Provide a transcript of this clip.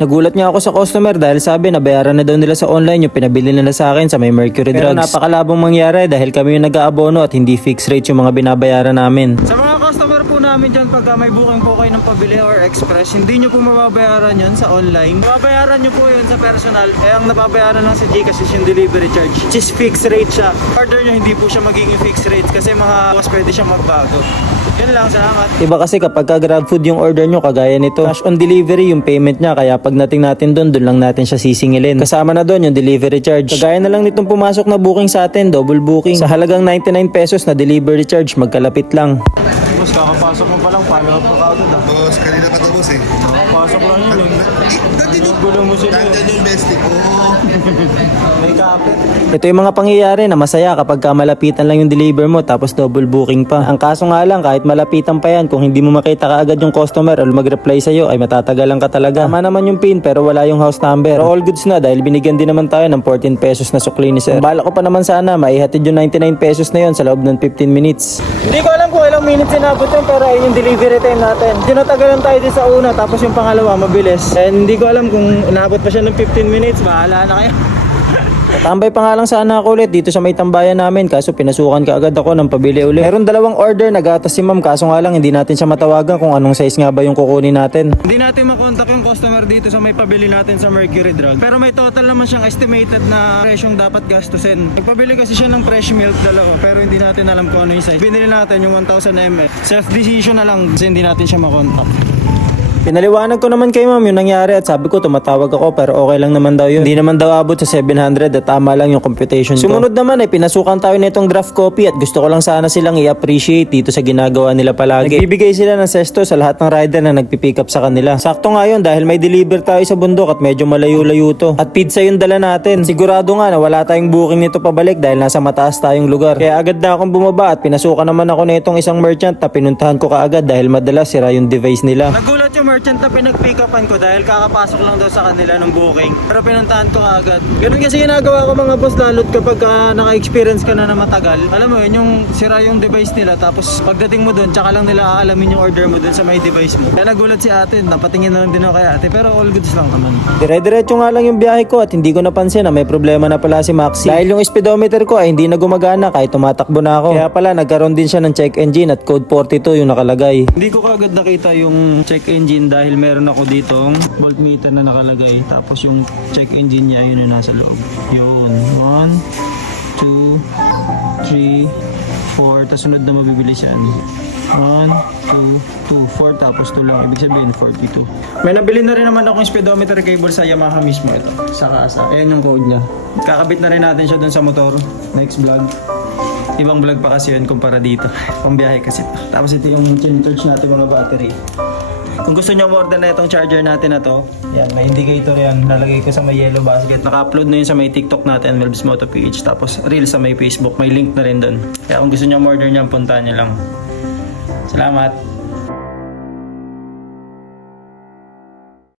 Nagulat nga ako sa customer dahil sabi nabayaran na daw nila sa online yung pinabili nila sa akin sa may Mercury Drugs. Pero napakalabong mangyari dahil kami yung nag-aabono at hindi fixed rate yung mga binabayaran namin. Sa mga customer po namin dyan, pagka may booking po kayo ng pabili or express, hindi nyo po mababayaran yun sa online. Mababayaran nyo po yun sa personal. Eh ang nababayaran lang sa Gcash is yung delivery charge, which is fixed rate siya. Order nyo hindi po siya magiging fixed rate kasi mga boss pwede siya magbago. Yun lang, salamat. Iba kasi kapag ka grab food yung order nyo, kagaya nito, cash on delivery yung payment niya, kaya pag nating natin doon lang natin siya sisingilin. Kasama na doon yung delivery charge. Kagaya na lang nitong pumasok na booking sa atin, double booking. Sa halagang 99 pesos na delivery charge, magkalapit lang. Boss, kakapasok mo pa lang, follow up ka agad ah. Boss, kanina pa to boss eh. Pasok lang yun eh. Gulo mo sila. Nandyan yung bestie ko. May kapit. Ito yung mga pangyayari na masaya kapag malapitan lang yung deliver mo tapos double booking pa. Ang kaso nga lang, kahit malapitan pa yan, kung hindi mo makita kaagad yung customer o mag-reply sa'yo, ay matatagalan ka talaga. Tama naman yung pin pero wala yung house number. Pero all goods na dahil binigyan din naman tayo ng 14 pesos na sukli ni sir. Bala ko pa naman sana maihatid yung 99 pesos na yun sa loob ng 15 minutes. Hindi ko alam kung ilang minutes inabot yun pero ayun yung delivery time natin. Tinatagalan tayo din sa una tapos yung pangalawa mabilis. And hindi ko alam kung inabot pa siya ng 15 minutes. Bahala na kayo. Tambay pa nga lang sana ako ulit dito sa may tambayan namin kaso pinasukan ka agad ako ng pabili ulit. Meron dalawang order, nagatas si ma'am kaso nga lang hindi natin siya matawagan kung anong size nga ba yung kukunin natin. Hindi natin makontak yung customer dito sa may pabili natin sa Mercury Drug. Pero may total naman siyang estimated na presyong dapat gastusin. Nagpabili kasi siya ng fresh milk dalawa pero hindi natin alam kung ano yung size. Binili natin yung 1000 ml. Self-decision na lang kasi hindi natin siya makontak. Pinaliwanag ko naman kay ma'am yung nangyari at sabi ko tumatawag ako pero okay lang naman daw yun. Hindi naman daw abot sa 700 at tama lang yung computation ko. Sumunod naman ay pinasukan tayo nitong draft copy at gusto ko lang sana silang i-appreciate dito sa ginagawa nila palagi. Nagbibigay sila ng sesto sa lahat ng rider na nagpipick up sa kanila. Sakto nga yun dahil may deliver tayo sa bundok at medyo malayo-layo to. At pizza yung dala natin. Sigurado nga na wala tayong booking nito pabalik dahil nasa mataas tayong lugar. Kaya agad na akong bumaba at pinasukan naman ako nitong isang merchant na pinuntahan ko kaagad dahil madalas sira yung device nila. Nagulat yung merchant na pinag-pick upan ko dahil kakapasok lang daw sa kanila ng booking. Pero pinuntahan ko agad. Ganun kasi ginagawa ko mga boss lalo't kapag naka-experience ka na matagal. Alam mo yun, yung sira yung device nila tapos pagdating mo dun, tsaka lang nila aalamin yung order mo dun sa may device mo. Kaya nagulat si ate, napatingin na lang din ako kay ate pero all goods lang naman. Dire-diretso nga lang yung biyahe ko at hindi ko napansin na may problema na pala si Maxi. Dahil yung speedometer ko ay hindi na gumagana kahit tumatakbo na ako. Kaya pala nagkaroon din siya ng check engine at code 42 yung nakalagay. Hindi ko kaagad nakita yung check engine dahil meron ako ditong voltmeter na nakalagay tapos yung check engine niya yun yung nasa loob. Yun, 1, 2, 3, 4 tapos sunod na mabibilis yan. 1, 2, 4 tapos 2 lang, ibig sabihin 42. May nabili na rin naman akong speedometer cable sa Yamaha mismo ito, sa kasa. Ayan yung code niya. Kakabit na rin natin siya dun sa motor. Next vlog. Ibang vlog pa kasi yun kumpara dito. Pambiyahe kasi ito. Tapos ito yung charge natin mga battery. Kung gusto nyo order na itong charger natin na to, yan, may indicator yan. Nalagay ko sa may yellow basket. Naka-upload na yun sa may TikTok natin, Melbs Moto PH. Tapos reel sa may Facebook. May link na rin doon. Kaya kung gusto nyo order nyo, puntahan nyo lang. Salamat!